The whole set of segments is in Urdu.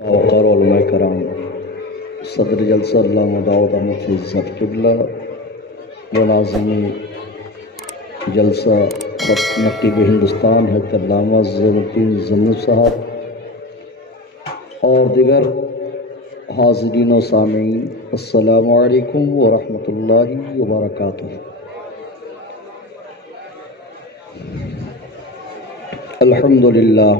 وقار علماء کرام صدر جلسہ علامہ داؤد احمد فیض قبلہ و ناظمین جلسہ نقیب ہندوستان حضرت علامہ زین الدین زنو صاحب اور دیگر حاضرین و سامعین، السلام علیکم ورحمۃ اللہ وبرکاتہ۔ الحمدللہ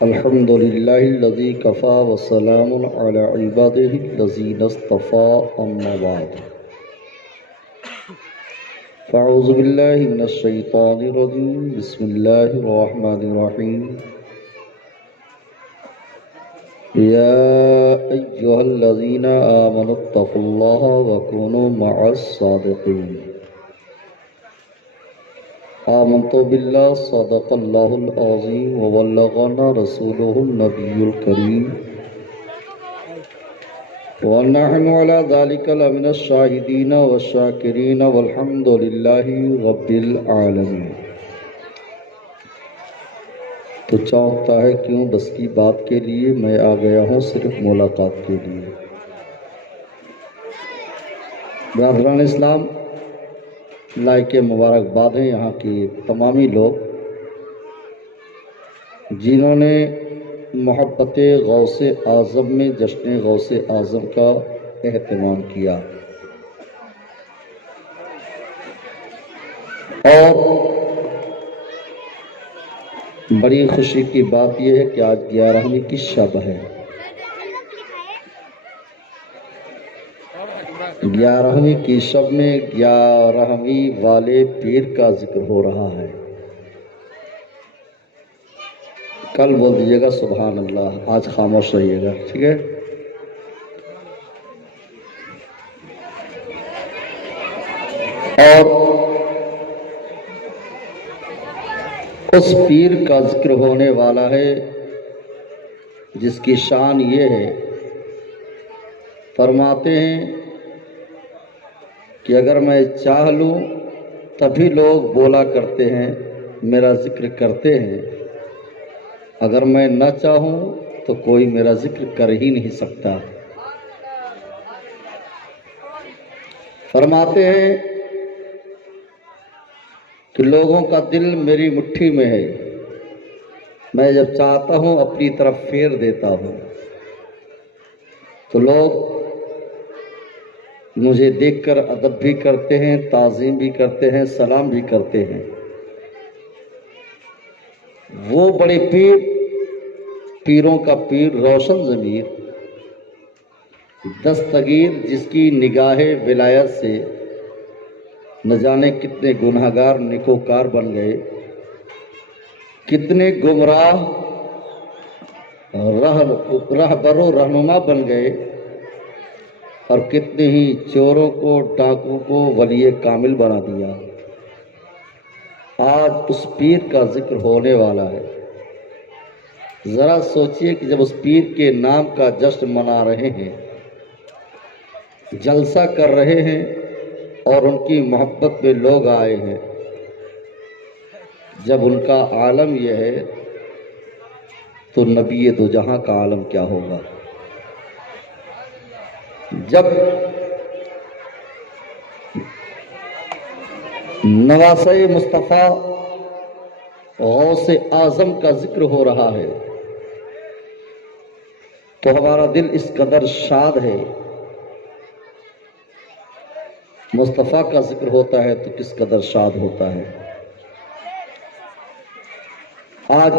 الحمدللہ الذی کفا وسلام علی عبادہ الذین اصطفیٰ، اما بعد فاعوذ باللہ من الشیطان الرجیم، بسم اللہ الرحمن الرحیم۔ یا ایہا الذین آمنوا اتقوا اللہ وکونوا مع الصادقین۔ آمنت باللہ صدق اللہ العظیم وبلغنا رسولہ النبی الکریم ونحن علی ذلک لمن الشاہدین والشاکرین والحمد للہ رب العالمین۔ تو چونکتا ہے کیوں بس کی بات کے لیے میں آ گیا ہوں صرف ملاقات کے لیے۔ برادران اسلام، لائق مبارکباد ہیں یہاں کے تمامی لوگ جنہوں نے محبت غوث اعظم میں جشن غوث اعظم کا اہتمام کیا، اور بڑی خوشی کی بات یہ ہے کہ آج 11ویں کی شب ہے۔ 11ویں کی شب میں 11ویں والے پیر کا ذکر ہو رہا ہے۔ کل بول دیجیے گا سبحان اللہ، آج خاموش رہیے گا، ٹھیک ہے؟ اور اس پیر کا ذکر ہونے والا ہے جس کی شان یہ ہے، فرماتے ہیں کہ اگر میں چاہ لوں تبھی لوگ بولا کرتے ہیں، میرا ذکر کرتے ہیں، اگر میں نہ چاہوں تو کوئی میرا ذکر کر ہی نہیں سکتا۔ فرماتے ہیں کہ لوگوں کا دل میری مٹھی میں ہے، میں جب چاہتا ہوں اپنی طرف پھیر دیتا ہوں، تو لوگ مجھے دیکھ کر ادب بھی کرتے ہیں، تعظیم بھی کرتے ہیں، سلام بھی کرتے ہیں۔ وہ بڑے پیر، پیروں کا پیر، روشن ضمیر، دستگیر، جس کی نگاہ ولایت سے نہ جانے کتنے گنہگار نیکوکار بن گئے، کتنے گمراہ رہبر و رہنما بن گئے، اور کتنے ہی چوروں کو، ڈاکو کو ولی کامل بنا دیا۔ آج اس پیر کا ذکر ہونے والا ہے۔ ذرا سوچئے کہ جب اس پیر کے نام کا جشن منا رہے ہیں، جلسہ کر رہے ہیں، اور ان کی محبت میں لوگ آئے ہیں، جب ان کا عالم یہ ہے تو نبی دو جہاں کا عالم کیا ہوگا؟ جب نواسہ مصطفیٰ غوث اعظم کا ذکر ہو رہا ہے تو ہمارا دل اس قدر شاد ہے۔ مصطفیٰ کا ذکر ہوتا ہے تو کس قدر شاد ہوتا ہے۔ آج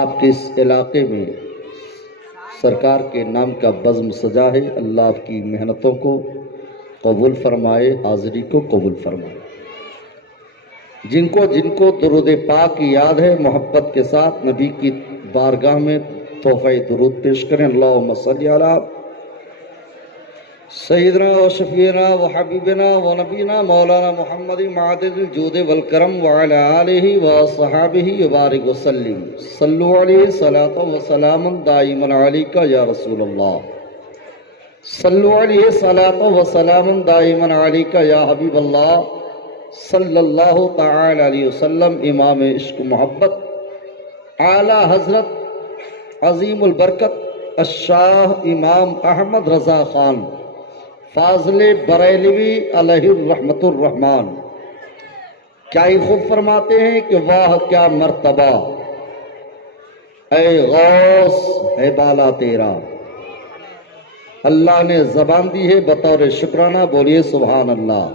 آپ کے اس علاقے میں سرکار کے نام کا بزم سجا ہے، اللہ آپ کی محنتوں کو قبول فرمائے، حاضری کو قبول فرمائے۔ جن کو درود پاک کی یاد ہے، محبت کے ساتھ نبی کی بارگاہ میں تحفہ درود پیش کریں۔ اللہم صلی علی سیدنا و شفیعنا و حبیبنا و نبینا مولانا محمد معدد الجود والکرم وعلی آلہ و صحابہ وبارک وسلم۔ صلو علیہ صلاۃ و سلام دائما علیکہ یا رسول اللہ۔ صلو علیہ صلاۃ و سلام دائما علیکہ یا حبیب اللہ صلی اللہ تعالی علیہ وسلم۔ امام عشق محبت اعلیٰ حضرت عظیم البرکت الشاہ امام احمد رضا خان فاضل بریلوی علیہ الرحمت الرحمان کیا ہی خوب فرماتے ہیں کہ واہ کیا مرتبہ اے غوث ہے بالا تیرا. اللہ نے زبان دی ہے بطور شکرانہ، بولیے سبحان اللہ.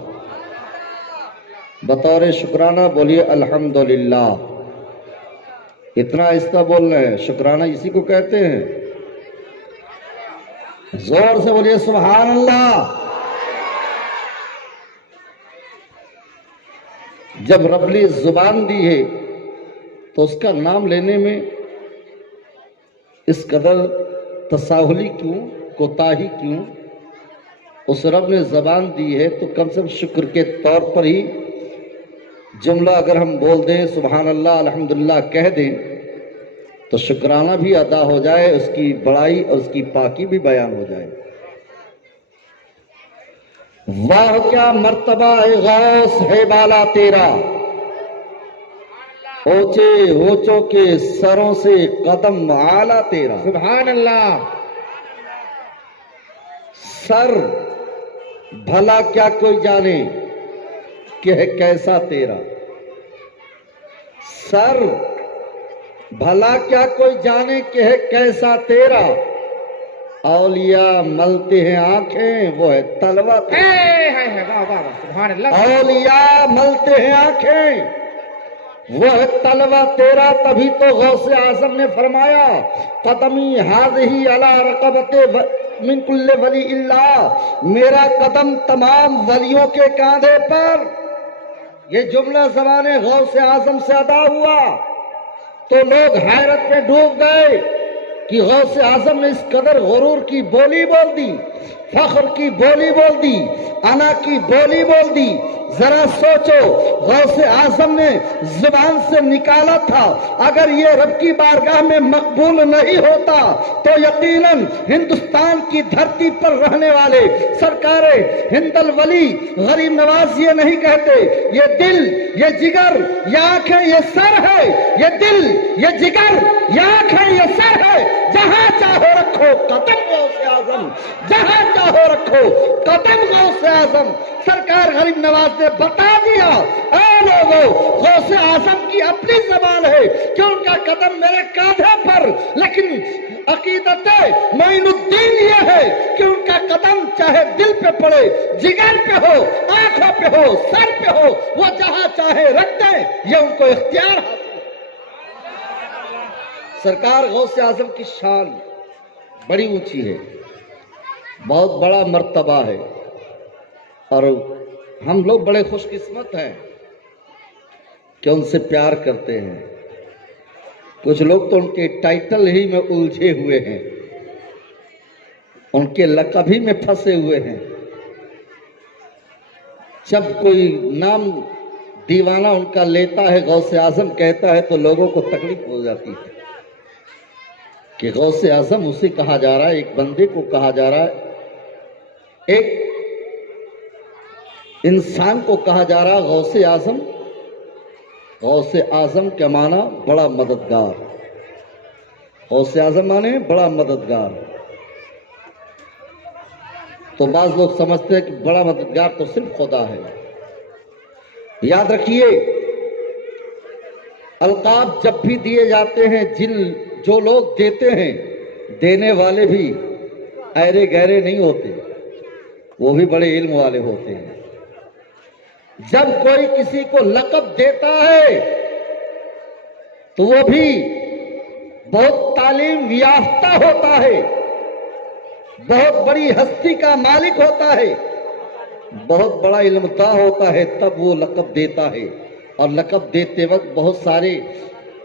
بطور شکرانہ بولیے الحمدللہ. اتنا آہستہ بولنا ہے، شکرانہ اسی کو کہتے ہیں. زور سے بولیے سبحان اللہ. جب رب نے زبان دی ہے تو اس کا نام لینے میں اس قدر تساہلی کیوں، کوتاہی کیوں؟ اس رب نے زبان دی ہے تو کم سے کم شکر کے طور پر ہی جملہ اگر ہم بول دیں سبحان اللہ الحمدللہ کہہ دیں تو شکرانہ بھی ادا ہو جائے، اس کی بڑائی اور اس کی پاکی بھی بیان ہو جائے. واہ کیا مرتبہ ہے غوث ہے بالا تیرا، اونچے اونچوں کے سروں سے قدم اعلیٰ تیرا. سبحان اللہ. سر بھلا کیا کوئی جانے کہ ہے کیسا تیرا. سر بھلا کیا کوئی جانے کہ ہے کیسا تیرا. اولیاء ملتے ہیں آنکھیں وہ ہے تلوا تیرا. سبحان اللہ. اولیاء ملتے ہیں آنکھیں وہ ہے تلوا تیرا. تبھی تو غوث اعظم نے فرمایا قدمی ہذہ علی رقبت من کل ولی اللہ، میرا قدم تمام ولیوں کے کاندھے پر. یہ جملہ زبان غوث اعظم سے ادا ہوا تو لوگ حیرت میں ڈوب گئے کہ غوث اعظم نے اس قدر غرور کی بولی بول دی، فخر کی بولی بول دی، انا کی بولی بول دی. ذرا سوچو غوث اعظم نے زبان سے نکالا تھا اگر یہ رب کی بارگاہ میں مقبول نہیں ہوتا تو یقیناً ہندوستان کی دھرتی پر رہنے والے سرکار ہند الولی غریب نواز یہ نہیں کہتے یہ دل یہ جگر یہ آنکھیں یہ سر ہے، یہ دل یہ جگر یہ آنکھیں یہ سر ہے. جہاں چاہو رکھو قدم غوث اعظم، جہاں چاہو رکھو قدم غوث اعظم. سرکار غریب نواز نے بتا دیا اے لوگو غوث اعظم کی اپنی زبان ہے کہ ان کا قدم میرے کاندھے پر، لیکن عقیدت معین الدین یہ ہے کہ ان کا قدم چاہے دل پہ پڑے، جگر پہ ہو، آنکھوں پہ ہو، سر پہ ہو، وہ جہاں چاہے رکھ دیں، یہ ان کو اختیار حاصل. سرکار غوث اعظم کی شان بڑی اونچی ہے، بہت بڑا مرتبہ ہے، اور ہم لوگ بڑے خوش قسمت ہیں کہ ان سے پیار کرتے ہیں. کچھ لوگ تو ان کے ٹائٹل ہی میں الجھے ہوئے ہیں، ان کے لقب ہی میں پھنسے ہوئے ہیں. جب کوئی نام دیوانہ ان کا لیتا ہے غوث اعظم کہتا ہے تو لوگوں کو تکلیف ہو جاتی ہے کہ غوث اعظم اسے کہا جا رہا ہے، ایک بندے کو کہا جا رہا ہے، ایک انسان کو کہا جا رہا غوث اعظم. غوث اعظم کا معنی بڑا مددگار، غوث اعظم معنی بڑا مددگار. تو بعض لوگ سمجھتے ہیں کہ بڑا مددگار تو صرف خدا ہے. یاد رکھیے القاب جب بھی دیے جاتے ہیں جو لوگ دیتے ہیں دینے والے بھی ایرے گہرے نہیں ہوتے، وہ بھی بڑے علم والے ہوتے ہیں. جب کوئی کسی کو لقب دیتا ہے تو وہ بھی بہت تعلیم یافتہ ہوتا ہے، بہت بڑی ہستی کا مالک ہوتا ہے، بہت بڑا علم داں ہوتا ہے، تب وہ لقب دیتا ہے. اور لقب دیتے وقت بہت سارے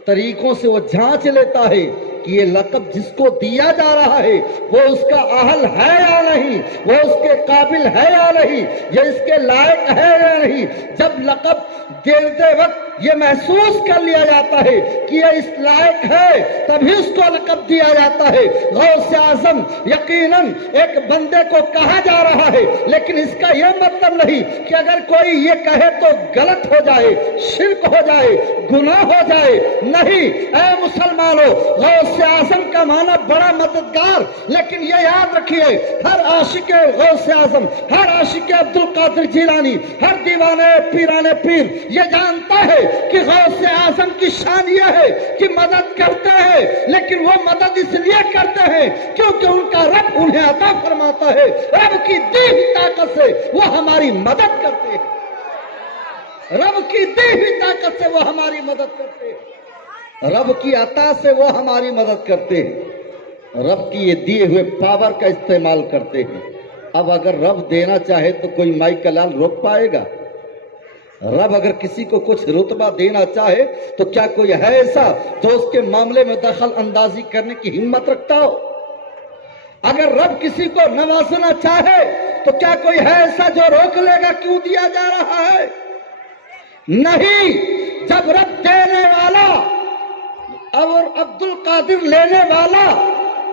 طریقوں سے وہ جھانچ لیتا ہے کہ یہ لقب جس کو دیا جا رہا ہے وہ اس کا اہل ہے یا نہیں، وہ اس کے قابل ہے یا نہیں، یہ اس کے لائق ہے یا نہیں. جب لقب دیتے وقت یہ محسوس کر لیا جاتا ہے کہ یہ اس لائق ہے، تبھی اس کو لقب دیا جاتا ہے غوث اعظم۔ یقیناً ایک بندے کو کہا جا رہا ہے، لیکن اس کا یہ مطلب نہیں کہ اگر کوئی یہ کہے تو غلط ہو جائے، شرک ہو جائے، گناہ ہو جائے۔ نہیں اے مسلمانوں، غوث اعظم کا معنی بڑا مددگار، لیکن یہ یاد رکھیے ہر عاشق غوث اعظم، ہر عاشق عبد القادر جیلانی، ہر دیوانے پیران پیر یہ جانتا ہے کہ غوث اعظم کی شان یہ ہے کہ مدد کرتے ہیں، لیکن وہ مدد اس لیے کرتے ہیں کیونکہ ان کا رب انہیں عطا فرماتا ہے۔ رب کی دی ہوئی طاقت سے وہ ہماری مدد کرتے ہیں، رب کی دی ہوئی طاقت سے وہ ہماری مدد کرتے ہیں، رب کی عطا سے وہ ہماری مدد کرتے ہیں، رب کی یہ دیے ہوئے پاور کا استعمال کرتے ہیں۔ اب اگر رب دینا چاہے تو کوئی مائی کا لال روک پائے گا؟ رب اگر کسی کو کچھ رتبہ دینا چاہے تو کیا کوئی ہے ایسا جو اس کے معاملے میں دخل اندازی کرنے کی ہمت رکھتا ہو؟ اگر رب کسی کو نوازنا چاہے تو کیا کوئی ہے ایسا جو روک لے گا کیوں دیا جا رہا ہے؟ نہیں، جب رب دینے والا اور عبد القادر لینے والا،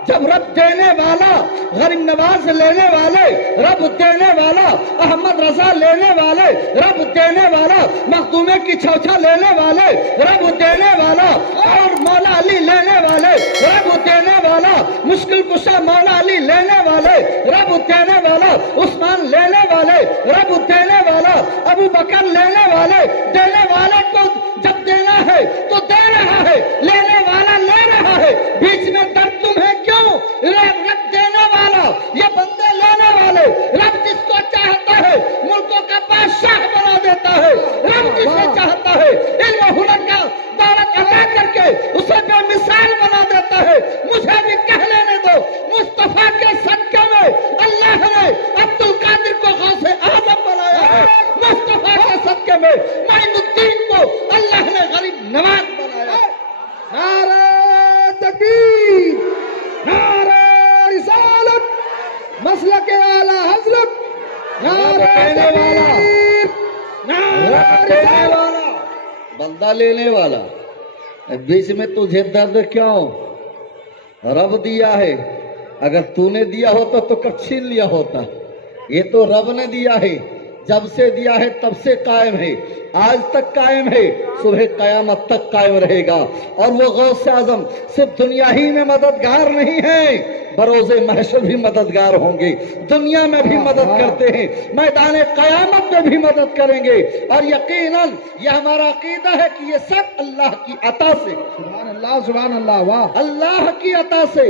جب رب دینے والا، غریب نواز لینے والے، رب دینے والا، احمد رضا لینے والے، رب دینے والا، مخدومے کی چھوچا لینے والے، رب دینے والا، اور مولا علی لینے والے، رب دینے والا، مشکل کشا مولا علی لینے والے، رب دینے والا، عثمان لینے والے، رب دینے والا، ابو بکر لینے والے، دینے والے کو جب دینا ہے تو دے رہا ہے، لینے والا لے رہا ہے، بیچ میں درد تمہیں کیوں؟ رب دینے والا، یہ بندے لینے والے، رب جس کو چاہتا ہے ملکوں کا بادشاہ بنا دیتا ہے، رب جسے چاہتا ہے علم و ہنر کا دولت عطا کر کے اسے بے مثال بنا دیتا ہے۔ مجھے بھی کہہ لینے دو، مصطفیٰ کے صدقے میں اللہ نے عبد القادر کو غوث اعظم بنایا ہے، مصطفیٰ کے صدقے میں معین الدین کو اللہ نے غریب نواز بنایا ہے۔ نعرہ تکبیر، نعرہ رسالت، مسلک اعلی حضرت، نعرہ تکبیر، نعرہ رسالت۔ بندہ لینے والا، بیچ میں تجھے درد کیوں؟ رب دیا ہے، اگر تو نے دیا ہوتا تو کب چھین لیا ہوتا؟ یہ تو رب نے دیا ہے، جب سے دیا ہے تب سے قائم ہے، آج تک قائم ہے، صبح قیامت تک قائم رہے گا۔ اور وہ غوث اعظم صرف دنیا ہی میں مددگار نہیں ہے، بروز محشر بھی مددگار ہوں گے، دنیا میں بھی مدد کرتے ہیں، میدان قیامت میں بھی مدد کریں گے۔ اور یقیناً یہ ہمارا عقیدہ ہے کہ یہ سب اللہ کی عطا سے، سبحان اللہ سبحان اللہ، واہ، اللہ کی عطا سے۔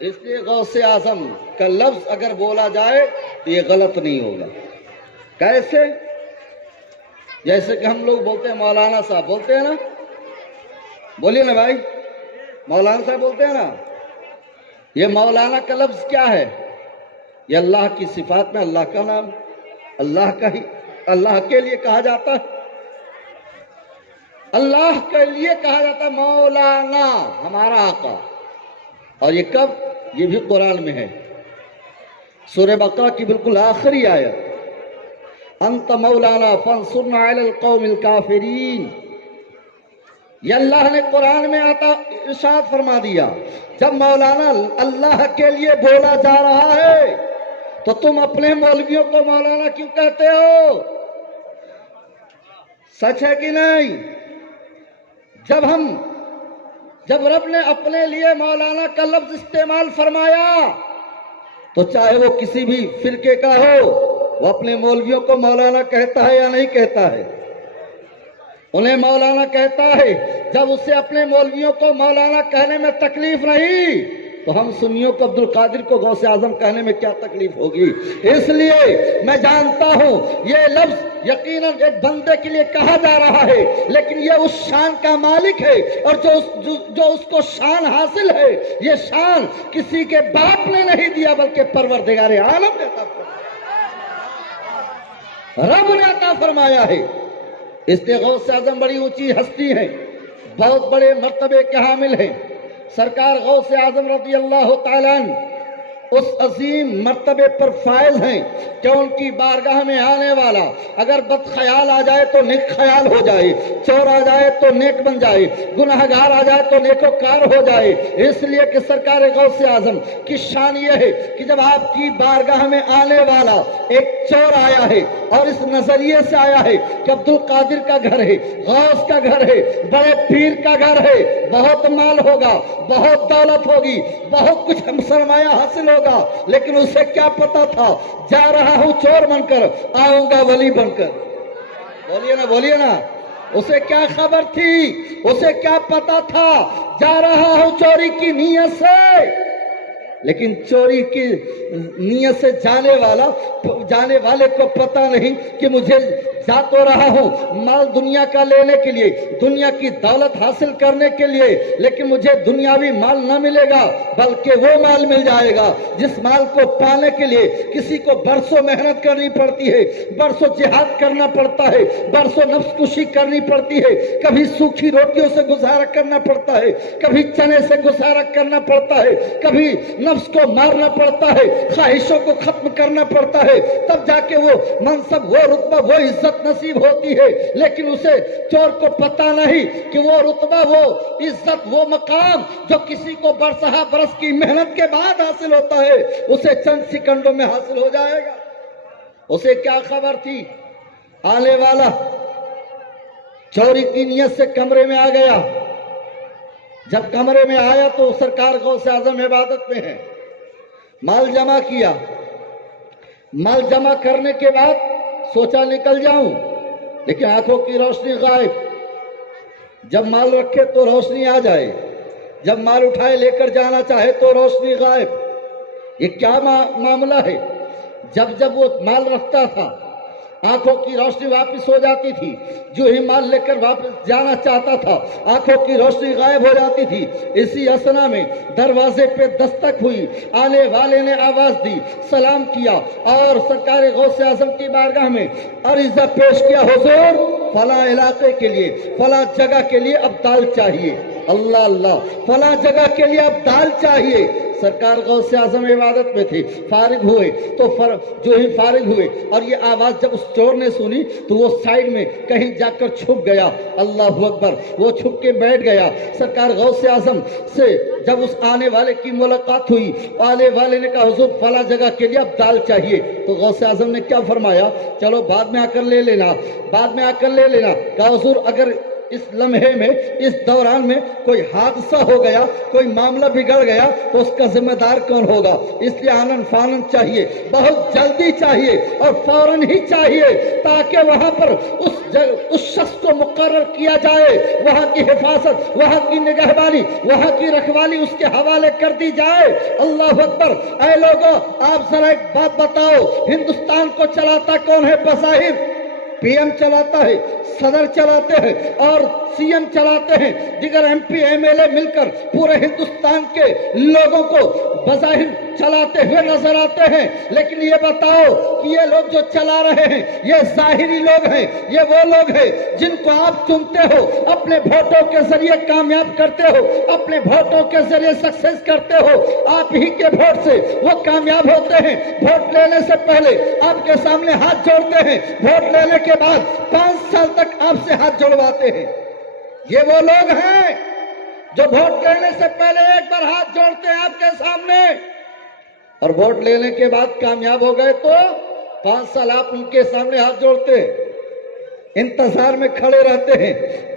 اس لیے غوث اعظم کا لفظ اگر بولا جائے تو یہ غلط نہیں ہوگا۔ کیسے؟ جیسے کہ ہم لوگ بولتے ہیں مولانا صاحب، بولتے ہیں نا، بولیے نا بھائی، مولانا صاحب بولتے ہیں نا۔ یہ مولانا کا لفظ کیا ہے؟ یہ اللہ کی صفات میں اللہ کا نام، اللہ کا ہی، اللہ کے لیے کہا جاتا ہے، اللہ کے لیے کہا جاتا ہے مولانا، ہمارا آقا۔ اور یہ کب؟ یہ بھی قرآن میں ہے، سورہ بقرہ کی بالکل آخری آیت، انت مولانا فانصرنا علی القوم الکافرین۔ یہ اللہ نے قرآن میں آتا ارشاد فرما دیا، جب مولانا اللہ کے لیے بولا جا رہا ہے تو تم اپنے مولویوں کو مولانا کیوں کہتے ہو؟ سچ ہے کہ نہیں؟ جب رب نے اپنے لیے مولانا کا لفظ استعمال فرمایا تو چاہے وہ کسی بھی فرقے کا ہو، وہ اپنے مولویوں کو مولانا کہتا ہے یا نہیں کہتا ہے؟ انہیں مولانا کہتا ہے۔ جب اسے اپنے مولویوں کو مولانا کہنے میں تکلیف نہیں تو ہم سنیوں کو عبد القادر کو غوث اعظم کہنے میں کیا تکلیف ہوگی؟ اس لیے میں جانتا ہوں یہ لفظ یقیناً ایک بندے کے لیے کہا جا رہا ہے، لیکن یہ اس شان کا مالک ہے، اور جو اس کو شان حاصل ہے، یہ شان کسی کے باپ نے نہیں دیا بلکہ پروردگار عالم نے عطا فرمایا، رب نے عطا فرمایا ہے۔ اس لیے غوث اعظم بڑی اونچی ہستی ہے، بہت بڑے مرتبے کے حامل ہیں۔ سرکار غوث اعظم رضی اللہ تعالیٰ عنہ اس عظیم مرتبے پر فائز ہیں کہ ان کی بارگاہ میں آنے والا اگر بد خیال آ جائے تو نیک خیال ہو جائے، چور آ جائے تو نیک بن جائے، گناہگار آ جائے تو نیکوکار ہو جائے۔ اس لیے کہ سرکار غوث اعظم کی شان یہ ہے کہ جب آپ کی بارگاہ میں آنے والا ایک چور آیا ہے اور اس نظریے سے آیا ہے کہ عبد القادر کا گھر ہے، غوث کا گھر ہے، بڑے پیر کا گھر ہے، بہت مال ہوگا، بہت دولت ہوگی، بہت کچھ سرمایہ حاصل ہوگا، لیکن اسے کیا پتا تھا جا رہا ہوں چور بن کر آؤں گا ولی بن کر؟ بولیے نا اسے کیا خبر تھی؟ اسے کیا پتا تھا؟ جا رہا ہوں چوری کی نیت سے، لیکن چوری کی نیت سے جانے والے کو پتا نہیں کہ مجھے جا تو رہا ہوں مال دنیا کا لینے کے لیے، دنیا کی دولت حاصل کرنے کے لیے، لیکن مجھے دنیاوی مال نہ ملے گا بلکہ وہ مال مل جائے گا جس مال کو پانے کے لیے کسی کو برسوں محنت کرنی پڑتی ہے، برسوں جہاد کرنا پڑتا ہے، برسوں نفس کشی کرنی پڑتی ہے، کبھی سوکھی روٹیوں سے گزارا کرنا پڑتا ہے، کبھی چنے سے گزارا کرنا پڑتا ہے، کبھی نفس کو مارنا پڑتا ہے، خواہشوں کو ختم کرنا پڑتا ہے، تب جا کے وہ منصب، وہ رتبہ، وہ عزت نصیب ہوتی ہے۔ لیکن اسے چور کو پتا نہیں کہ وہ رتبہ، وہ عزت، وہ مقام جو کسی کو برسہ برس کی محنت کے بعد حاصل ہوتا ہے اسے چند سیکنڈوں میں حاصل ہو جائے گا۔ اسے کیا خبر تھی؟ آنے والا چوری کی نیت سے کمرے میں آ گیا۔ جب کمرے میں آیا تو سرکار غوث اعظم عبادت میں ہے، مال جمع کیا، مال جمع کرنے کے بعد سوچا نکل جاؤں، لیکن آنکھوں کی روشنی غائب۔ جب مال رکھے تو روشنی آ جائے، جب مال اٹھائے لے کر جانا چاہے تو روشنی غائب۔ یہ کیا معاملہ ہے؟ جب وہ مال رکھتا تھا آنکھوں کی روشنی واپس ہو جاتی تھی، جو ہی مال لے کر واپس جانا چاہتا تھا آنکھوں کی روشنی غائب ہو جاتی تھی۔ اسی اثنا میں دروازے پہ دستک ہوئی، آنے والے نے آواز دی، سلام کیا اور سرکار غوث اعظم کی بارگاہ میں عریضہ پیش کیا، حضور فلاں علاقے کے لیے، فلاں جگہ کے لیے اب دال چاہیے۔ اللہ اللہ، فلاں جگہ کے لیے اب دال چاہیے۔ سرکار غوث اعظم عبادت میں تھے، فارغ ہوئے تو جو ہی فارغ ہوئے اور یہ آواز جب اس چور نے سنی تو وہ سائیڈ میں کہیں جا کر چھپ گیا۔ اللہ اکبر، وہ چھپ کے بیٹھ گیا۔ سرکار غوث اعظم سے جب اس آنے والے کی ملاقات ہوئی، آنے والے نے کہا حضور فلاں جگہ کے لیے اب دال چاہیے، تو غوث اعظم نے کیا فرمایا؟ چلو بعد میں آ کر لے لینا، بعد میں آ کر لے لینا۔ کہا حضور اگر اس لمحے میں، اس دوران میں کوئی حادثہ ہو گیا، کوئی معاملہ بگڑ گیا تو اس کا ذمہ دار کون ہوگا؟ اس لیے آنن فانن چاہیے، بہت جلدی چاہیے اور فوراً ہی چاہیے، تاکہ وہاں پر اس شخص کو مقرر کیا جائے، وہاں کی حفاظت، وہاں کی نگہبانی، وہاں کی رکھوالی اس کے حوالے کر دی جائے۔ اللہ اکبر۔ اے لوگوں، آپ ذرا ایک بات بتاؤ، ہندوستان کو چلاتا کون ہے؟ بظاہر پی ایم چلاتا ہے، صدر چلاتے ہیں اور سی ایم چلاتے ہیں، دیگر M P M L A مل کر پورے ہندوستان کے لوگوں کو بظاہر چلاتے ہوئے نظر آتے ہیں، لیکن یہ بتاؤ کہ یہ لوگ جو چلا رہے ہیں یہ ظاہری لوگ ہیں، یہ وہ لوگ ہیں جن کو آپ چنتے ہو، اپنے ووٹوں کے ذریعے کامیاب کرتے ہو، اپنے ووٹوں کے ذریعے سکسیس کرتے ہو، آپ ہی کے ووٹ سے وہ کامیاب ہوتے ہیں۔ ووٹ لینے سے پہلے آپ کے سامنے ہاتھ جوڑتے ہیں، ووٹ لینے کے بعد 5 سال تک آپ سے ہاتھ جوڑواتے ہیں۔ یہ وہ لوگ ہیں جو ووٹ لینے سے پہلے ایک بار ہاتھ جوڑتے ہیں آپ کے سامنے، اور ووٹ لینے کے بعد کامیاب ہو گئے تو 5 سال آپ ان کے سامنے ہاتھ جوڑتے ہیں، انتظار میں کھڑے رہتے ہیں۔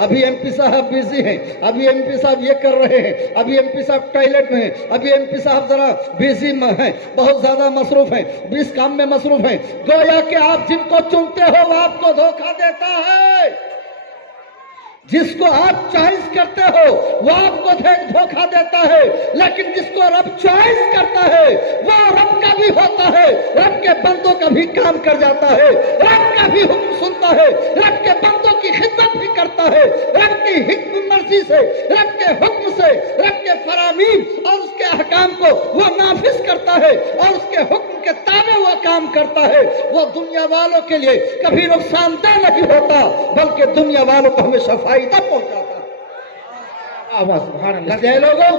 ابھی ایم پی صاحب بیزی ہیں، ابھی ایم پی صاحب یہ کر رہے ہیں، ابھی ایم پی صاحب ٹوائلٹ میں ہیں، ابھی ایم پی صاحب ذرا بیزی ہیں، بہت زیادہ مصروف ہیں، اس کام میں مصروف ہیں۔ گویا کہ آپ جن کو چنتے ہو وہ آپ کو دھوکہ دیتا ہے، جس کو آپ چوائس کرتے ہو وہ آپ کو دھوکہ دیتا ہے، لیکن جس کو رب چوائس کرتا ہے وہ رب کا بھی ہوتا ہے، رب کے بندوں کا بھی کام کر جاتا ہے، رب کا بھی حکم سنتا ہے، رب کے بندوں کی خدمت بھی کرتا ہے، رب کی حکم مرضی سے، رب کے حکم سے، رب کے فرامین اور اس کے احکام کو وہ نافذ کرتا ہے اور اس کے حکم کے تابع وہ کام کرتا ہے۔ وہ دنیا والوں کے لیے کبھی نقصان دہ نہیں ہوتا بلکہ دنیا والوں کو ہمیشہ فائدہ پہنچاتا ہے۔ لوگوں،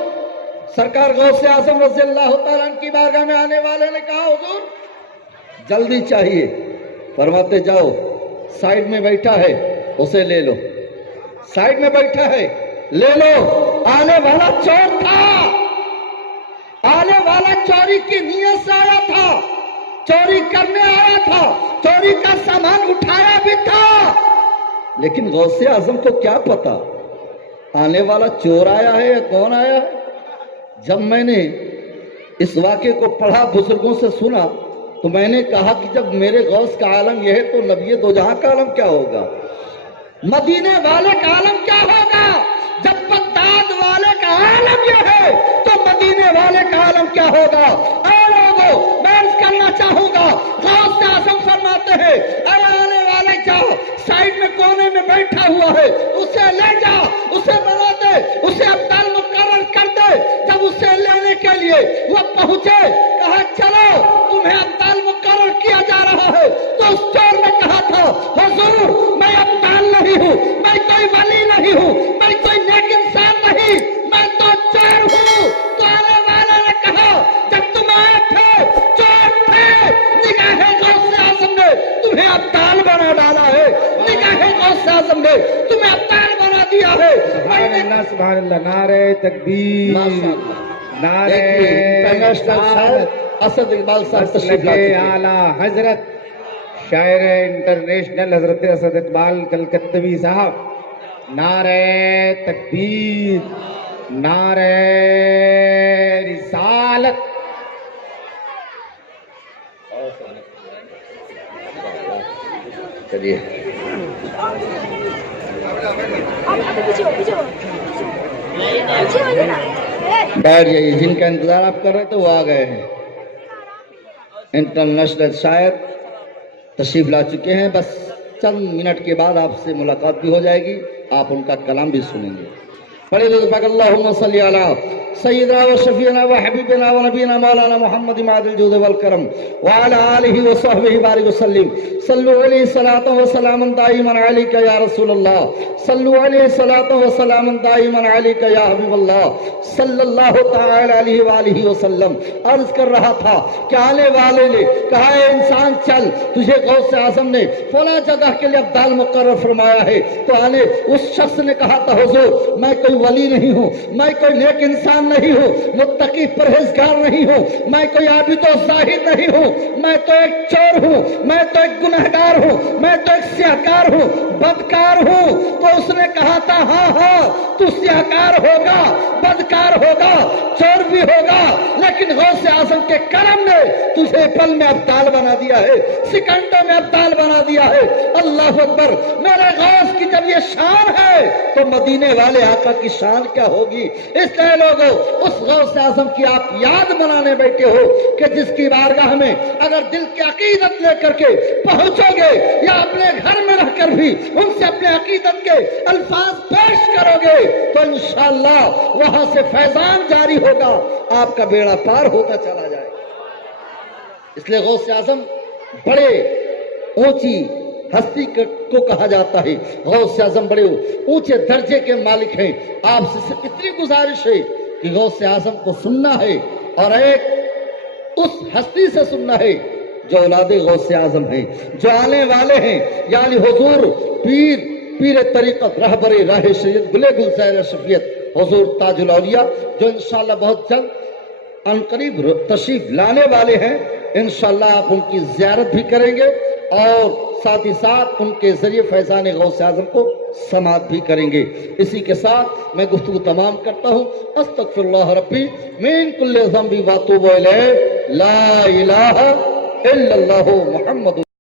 سرکار غوث اعظم رضی اللہ تعالیٰ عنہ کی بارگاہ میں آنے والے نے کہا حضور جلدی چاہیے. فرماتے جاؤ سائیڈ میں بیٹھا ہے اسے لے لو, سائیڈ میں بیٹھا ہے لے لو. آنے والا چور تھا, آنے والا چوری کی نیت سے آیا تھا, چوری کرنے آیا تھا, چوری کا سامان اٹھایا بھی تھا, لیکن غوث اعظم کو کیا پتا آنے والا چور آیا ہے یا کون آیا ہے. جب میں نے اس واقعے کو پڑھا, بزرگوں سے سنا, تو میں نے کہا کہ جب میرے غوث کا عالم یہ ہے تو نبی دو جہاں کا عالم کیا ہوگا, مدینے والے کا عالم کیا ہوگا. جب بغداد والے کا عالم یہ ہے تو مدینے والے کا عالم کیا ہوگا. اے لوگوں, میں عرض کرنا چاہوں گا, غوث اعظم فرماتے ہیں اے آنے والے جاؤ, سائیڈ میں کونے میں بیٹھا ہوا ہے اسے لے جا, اسے بنا دے, اسے ابدال مقرر کر دے. جب اسے لینے کے لیے وہ پہنچے, کہا چلو تمہیں ابدال مقرر کیا جا رہا ہے. تو اس چور نے کہا تھا حضور میں ابدال نہیں ہوں, میں کوئی ولی نہیں ہوں, میں کوئی نیک انسان نہیں, میں تو چور ہوں. تو آنے والے نے کہا جب تم آئے تھے چور تھے, نگاہ غوث اعظم نے تمہیں ابدال بنا ڈالا ہے, نگاہ غوث اعظم نے تمہیں ابدال بنا دیا ہے. سبحان اللہ سبحان اللہ. نعرہ تکبیر, نعرہ اسد اقبال صاحب تشریف مسلک اعلیٰ حضرت شاعر انٹرنیشنل حضرت اسد اقبال کلکتوی صاحب. نعرہ تکبیر, نعرہ رسالت. چلیے بیٹھ جائیے, جن کا انتظار آپ کر رہے تھے وہ آ گئے ہیں. انٹرنیشنل شاعر تشریف لا چکے ہیں, بس چند منٹ کے بعد آپ سے ملاقات بھی ہو جائے گی, آپ ان کا کلام بھی سنیں گے. پڑھے لوگ پاک اللہم صلی علی سیدنا و شفیعنا و حبیبنا و نبینا مولانا محمد معد الجود والکرم وعلی آلہ و صحبہ بارک وسلم. صلو علیہ صلاۃ و سلام دائما علیک یا رسول اللہ, صلو علیہ صلاۃ و سلام دائما علیک یا حبیب اللہ صلی اللہ تعالی علیہ وآلہ وسلم. عرض کر رہا تھا کہ آنے والے نے کہا اے انسان چل, تجھے غوث اعظم نے فلاں جگہ کے لیے ابدال مقرر فرمایا ہے. تو آنے اس شخص نے کہا تھا حضور میں کوئی ولی نہیں ہوں, میں کوئی نیک انسان نہیں ہوں, متقی پرہیزگار نہیں ہوں, میں کوئی عابد و زاہد نہیں ہوں, میں تو ایک چور ہوں, میں تو ایک گنہگار ہوں, میں تو ایک سیاہکار ہوں, بدکار ہوں. تو اس نے کہا تھا ہاں ہاں تو سیاہکار ہوگا, بدکار ہوگا, چور بھی ہوگا, لیکن غوث اعظم کے کرم نے تجھے پل میں ابدال بنا دیا ہے, سیکنڈوں میں ابدال بنا دیا ہے. اللہ اکبر. میرے غوث کی جب یہ شان ہے تو مدینے والے آقا کی شان کیا ہوگی. اس لیے لوگوں اس غوث اعظم کی آپ یاد منانے بیٹھے ہو کہ جس کی بارگاہ میں اگر دل کی عقیدت لے کر کے پہنچو گے یا اپنے گھر میں رہ کر بھی ان سے اپنے عقیدت کے الفاظ پیش کرو گے تو انشاءاللہ وہاں سے فیضان جاری ہوگا, آپ کا بیڑا پار ہوتا چلا جائے. اس لیے غوث اعظم بڑے اونچی ہستی کو کہا جاتا ہے. غوث اعظم بڑے اونچے درجے کے مالک ہیں. آپ سے صرف اتنی گزارش ہے کہ غوث اعظم کو سننا ہے اور ایک اس ہستی سے سننا ہے جو اولاد غوث اعظم ہیں, جو آنے والے ہیں, یعنی حضور پیر طریقت رہبر راہ شریعت گلے گلزار شفیعت حضور تاج الاولیاء, جو انشاءاللہ بہت جلد عنقریب تشریف لانے والے ہیں. انشاءاللہ آپ ان کی زیارت بھی کریں گے اور ساتھ ہی ساتھ ان کے ذریعے فیضان غوث اعظم کو سماعت بھی کریں گے. اسی کے ساتھ میں گفتگو تمام کرتا ہوں. استغفر اللہ ربی من کل ذنب واتوب الیہ, لا الہ الا اللہ محمد